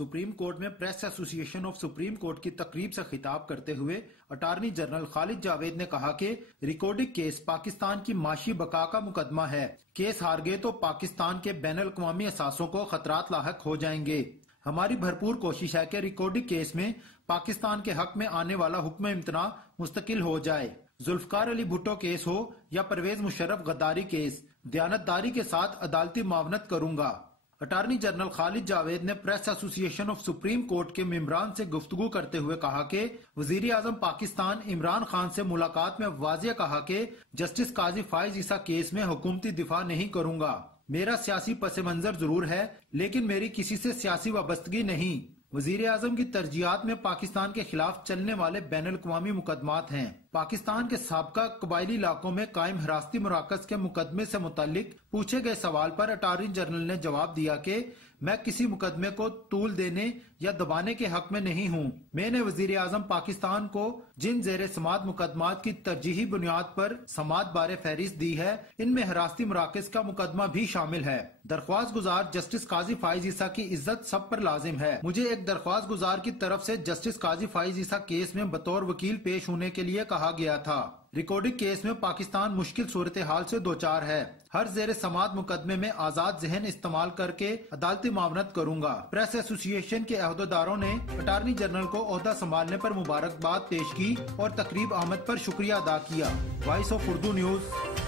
Supreme court में press association of supreme court की तकरीब से खिताब करते हुए अटॉर्नी जनरल खालिद जावेद ने कहा कि रिकॉर्डिंग केस पाकिस्तान की माशी बका का मुकदमा है। केस हार गए तो पाकिस्तान के बैनुल अक़वामी असासों को खतरात लाहक हो जाएंगे। हमारी भरपूर कोशिश है कि रिकॉर्डिंग केस में पाकिस्तान के हक में आने वाला हुक्म इम्तना मुस्तकिल हो जाए। जुल्फकार अली भुट्टो केस हो या परवेज मुशर्रफ गद्दारी केस, दयानतदारी के साथ अदालती मावनत करूंगा। अटॉर्नी जनरल खालिद जावेद ने press association of supreme court के मेंबरान से गुफ्तगू करते हुए कहा कि वजीर आजम पाकिस्तान इमरान खान से मुलाकात में वाज़ेह कहा कि जस्टिस काजी फाइज ईसा केस में हुकूमती दिफा नहीं करूंगा। मेरा सियासी पस मंजर जरूर है, लेकिन मेरी किसी से सियासी वाबस्तगी नहीं। वजीर आजम की तरजीहात में पाकिस्तान के खिलाफ चलने वाले बैनुल अक़वामी मुकदमात हैं। पाकिस्तान के साबका कबायली इलाकों में कायम हिरासती मुराकज के मुकदमे से मुतालिक पूछे गए सवाल पर अटॉर्नी जनरल ने जवाब दिया कि मैं किसी मुकदमे को तूल देने या दबाने के हक में नहीं हूँ। मैंने वजीर आजम पाकिस्तान को जिन जेर समात मुकदमात की तरजीही बुनियाद पर समात बारे फहरिस्त दी है, इनमें हिरासती मुराकज का मुकदमा भी शामिल है। दरख्वास्त गुजार जस्टिस काजी फाइज ईसा की इज्जत सब पर लाजिम है। मुझे एक दरख्वास्त गुजार की तरफ से जस्टिस काजी फाइज ईसा केस में बतौर वकील पेश होने के लिए कहा गया था। रिकॉर्डिंग केस में पाकिस्तान मुश्किल सूरत हाल से दो चार है। हर जेर समात मुकदमे में आजाद जहन इस्तेमाल करके अदालती मामनत करूंगा। प्रेस एसोसिएशन के अहदेदारों ने अटॉर्नी जनरल को ओहदा संभालने पर मुबारकबाद पेश की और तकरीब आमद पर शुक्रिया अदा किया। Voice of Urdu news.